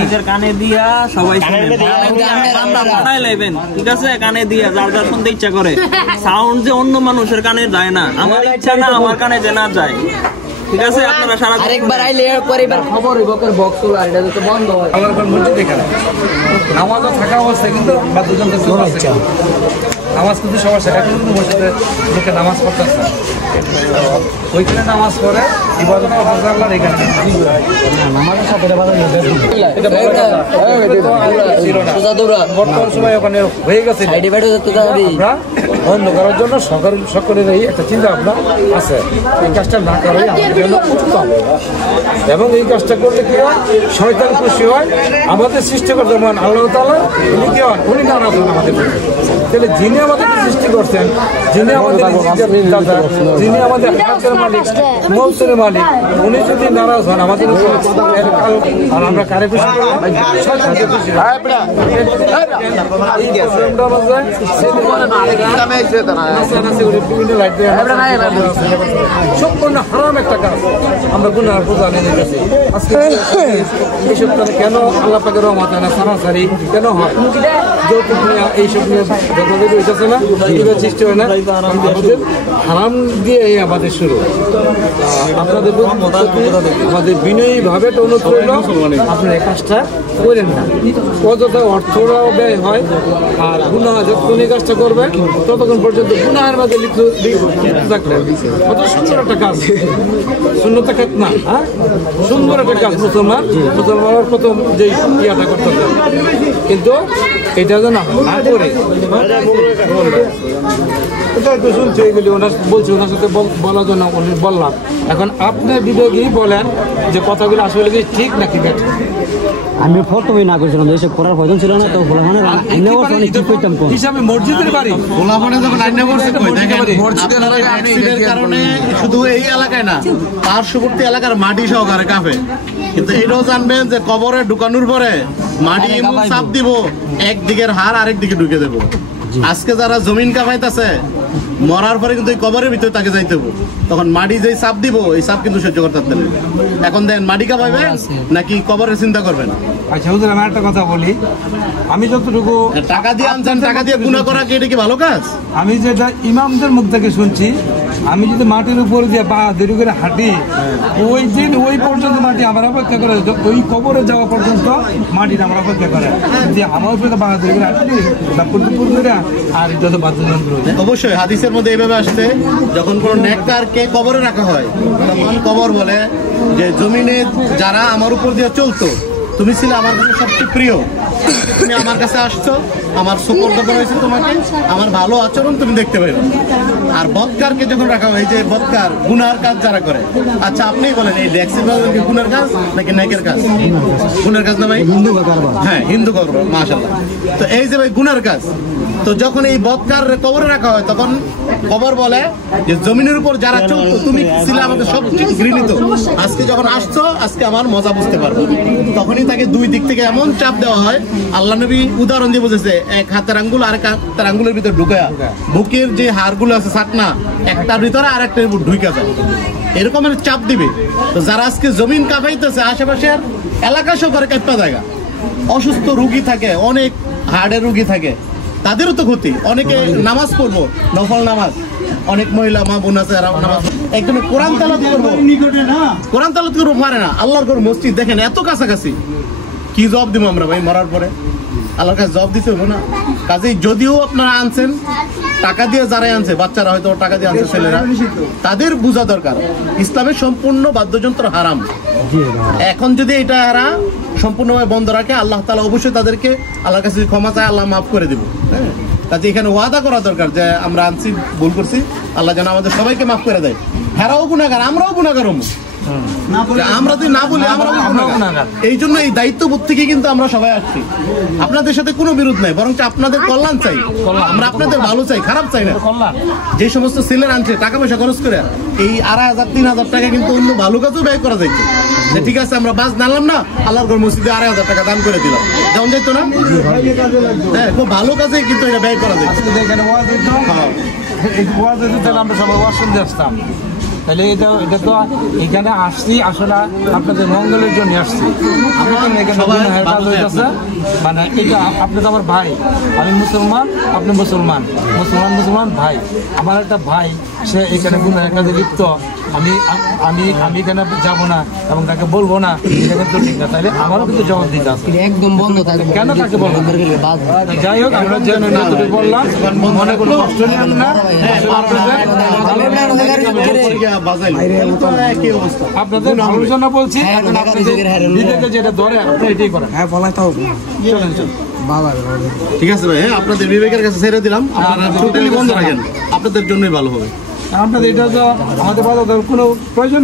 নিজের কানে দিয়া সবাই ঠিক আছে, কানে দিয়া যার যার শুনতে ইচ্ছা করে। সাউন্ড যে অন্য মানুষের কানে যায় না, আমার ইচ্ছা না আমার কানে যে না যায়। ঠিক আছে, আপনারা সারা আরেকবার আইলে পরিবার খবর বকের বক্স আর এটা তো বন্ধ হয়। আল্লাহর কোন মসজিদ এখানে নামাজও থাকা অবস্থায় কিন্তু বাদ্যযন্ত্র চলছে। নামাজ কিন্তু সবার সেটা কিন্তু মসজিদে লোকে নামাজ পড়তেছে, ওইখানে নামাজ পড়ে ইবাদত করতেছে আল্লাহর এখানে নামাজের সাথে বর্তমান সময় ওখানে হয়ে গেছে। আমরা বন্ধ করার জন্য সকলেরই একটা চিন্তা ভাবনা আছে। এই কাজটা না করাই আমাদের জন্য উত্তম, এবং এই কাজটা করলে কি হয়, শয়তান খুশি হয়। আমাদের সৃষ্টিকর্তা মান আল্লাহ তাআলা উনি কি হন, উনি নারাজ হন আমাদের। তাহলে যিনি আমাদের সৃষ্টি করছেন, যিনি আমাদের যিনি আমাদের হাতের মালিক, মৌসুমের মালিক, উনি যদি নারাজ হন আমাদের উপর, আর আমরা কারে খুশি করলাম? শয়তানকে খুশি। সম্পূর্ণ হারাম একটা কাজ, আমরা গুনাহ বোঝা নিয়ে গেছি। আজকে এইসব কেন আল্লাহ পাকের রহমত হয় না, সারাসারি কেন হয়? যৌতুক নিয়ে এইসব নিয়ে হইতেছে না, সৃষ্টি হয় না, আমাদের হারাম দিয়ে আমাদের শুরু। আপনাদের আমাদের বিনয়ীভাবে একটা অনুরোধ রইল, আপনার এই কাজটা করেন না। অযথা অর্থরাও ব্যয় হয়, আর গুনাহ যতক্ষণ এই কাজটা করবে ততক্ষণ পর্যন্ত গুনাহের মাঝে লিপ্ত থাকলেন। কত সুন্দর একটা কাজ, শূন্যতা কাজ না, হ্যাঁ সুন্দর একটা কাজ। মুসলমানের প্রথম যে ইয়াটা করতে হবে, কিন্তু এটা যেন না করে এটা একটু শুনছি, এগুলি ওনার বলছি, ওনার সাথে বলার জন্য বললাম। এখন আপনার বিবেকই বলেন যে কথাগুলো আসলে কি ঠিক নাকি বেঠিক। আমি প্রথমেই না করেছিলাম, এসব করার প্রয়োজন ছিল না। তো হিসাবে মসজিদের বাড়ি মসজিদের কারণে শুধু এই এলাকায় না, পার্শ্ববর্তী এলাকার মাটি সহকারে কাঁপে। কিন্তু এটাও জানবেন যে কবরে ঢুকানোর পরে মাটি চাপ দিব, একদিকের হার আরেক দিকে ঢুকে দেবো। আজকে যারা জমিন কাঁপাইতেছে, মরার পরে কিন্তু এই কবরের ভিতরে তাকে যাইতে হবে। তখন মাটি যে চাপ দিব, এই চাপ কিন্তু সহ্য করতে পারতেন। এখন দেখেন মাটি কাঁপাইবে নাকি কবরের চিন্তা করবেন। আচ্ছা হুজুর, আমি একটা কথা বলি, আমি যতটুকু টাকা দিয়ে আনছেন, টাকা দিয়ে গুনাহ করা কি এটা কি ভালো কাজ? আমি যেটা ইমামদের মুখ থেকে শুনছি, আমি যদি মাটির উপর দিয়ে বা দেরি করে হাঁটি, ওই দিন ওই পর্যন্ত মাটি আমার অপেক্ষা করে, ওই কবরে যাওয়া পর্যন্ত মাটিটা আমার অপেক্ষা করে। যে আমার উপরে বা দেরি করে হাঁটি আর যত বাদ্যযন্ত্র। অবশ্যই হাদিসের মধ্যে এইভাবে আসছে, যখন কোনো নেককারকে কবরে রাখা হয়, তখন কবর বলে যে জমিনে যারা আমার উপর দিয়ে চলতো, তুমি ছিলে আমার কাছে সবচেয়ে প্রিয়, তুমি আমার কাছে আসছো, আমার সুপর্দ করা হয়েছে তোমাকে, আমার ভালো আচরণ তুমি দেখতে পাইবে। আর বদকারকে যখন রাখা হয়, যে বদকার গুনার কাজ যারা করে, আচ্ছা আপনি বলেন এই ট্যাক্সি কি গুনার কাজ নাকি নেকের কাজ? গুনার কাজ না ভাই? হ্যাঁ, হিন্দু করবো, মাশাআল্লাহ। তো এই যে ভাই গুনার কাজ, তো যখন এই বদকার কবরে রাখা হয়, তখন কবর বলে যে জমিনের উপর যারা চলতো, তুমি ছিলে আমাকে সবচেয়ে ঘৃণিত, আজকে যখন আসছো, আজকে আমার মজা বুঝতে পারবো। তখনই তাকে দুই দিক থেকে এমন চাপ দেওয়া হয়, আল্লাহ নবী উদাহরণ দিয়ে বুঝেছে, এক হাতের আঙ্গুল আর এক হাতের আঙ্গুলের ভিতরে ঢুকায়া, বুকের যে হাড়গুলো আছে সাতনা, একটার ভিতরে আর একটার উপর ঢুকে যায়, এরকম চাপ দিবে। তো যারা আজকে জমিন কাঁপাইতেছে, আশেপাশের এলাকা সহ করে কাঁপা জায়গা, অসুস্থ রুগী থাকে, অনেক হার্টের রুগী থাকে, তাদেরও তো ক্ষতি। অনেকে নামাজ পড়বো, নফল নামাজ, অনেক মহিলা মা বোন আছে নামাজ, একদম কোরআন তালাত করবো, কোরআন তালাত করবো পারে না। আল্লাহর ঘর মসজিদ দেখেন এত কাছাকাছি, কি জবাব দিব আমরা ভাই মরার পরে? আল্লাহর কাছে জবাব দিতে হবে না? কাজেই যদিও আপনারা আনছেন টাকা দিয়ে, যারাই আনছে, বাচ্চারা হয়তো টাকা দিয়ে আনছে, ছেলেরা, তাদের বোঝা দরকার ইসলামের সম্পূর্ণ বাদ্যযন্ত্র হারাম। এখন যদি এটা এরা সম্পূর্ণভাবে বন্ধ রাখে, আল্লাহ তাআলা অবশ্যই তাদেরকে আল্লাহর কাছে ক্ষমা চায়, আল্লাহ মাফ করে দিব। হ্যাঁ, কাজে এখানে ওয়াদা করা দরকার যে আমরা আনছি, ভুল করছি, আল্লাহ যেন আমাদের সবাইকে মাফ করে দেয়। হেরাও গুনাহগার, আমরাও গুনাহগার, আমরা যদি না বলি আমরা গুনাহগার। এই জন্য এই দায়িত্ববোধ থেকে কিন্তু আমরা সবাই আসছি। আপনাদের সাথে কোনো বিরোধ নাই, বরং আপনাদের কল্যাণ চাই, আমরা আপনাদের ভালো চাই, খারাপ চাই না। যে সমস্ত ছেলেরা আনছে টাকা পয়সা খরচ করে, এই 2,500-3,000 টাকা কিন্তু অন্য ভালো কাজেও ব্যয় করা যাইতো। ঠিক আছে, আমরা বাস নামলাম না, আল্লাহর ঘর মসজিদে 2,500 টাকা দান করে দিলাম, যেমন যাইতো না? হ্যাঁ, খুব ভালো কাজে কিন্তু এটা ব্যয় করা যায়। আমরা সবাই ওয়াজ শুনতে আসতাম, তাহলে এটা তো এখানে আসছি আসলে আপনাদের মঙ্গলের জন্য আসছি। মানে এটা আপনি তো আমার ভাই, আমি মুসলমান, আপনি মুসলমান, মুসলমান ভাই। আমার একটা ভাই সে এখানে গুনাহের কাজে লিপ্ত, আমি এখানে যাবো না এবং তাকে বলবো না, এটা কিন্তু ঠিক না। তাহলে আমারও কিন্তু জবাব দিতে আছে, একদম বন্ধ থাকবে। কেন তাকে বলবো? যাই হোক, আমরা জেনে বললাম, মনে কোনো কষ্ট নেন না। আপনাদের ভালোর জন্য বলছি, বিবেকে যেটা ধরে আপনি এটাই করেন। হ্যাঁ, বলাই তো চলেন চল। ঠিক আছে ভাই, হ্যাঁ আপনাদের বিবেকের কাছে ছেড়ে দিলাম, আপনারা টোটালি বন্ধ রাখেন, আপনাদের জন্যই ভালো হবে। আপনাদের এটা তো আমাদের কোনো প্রয়োজন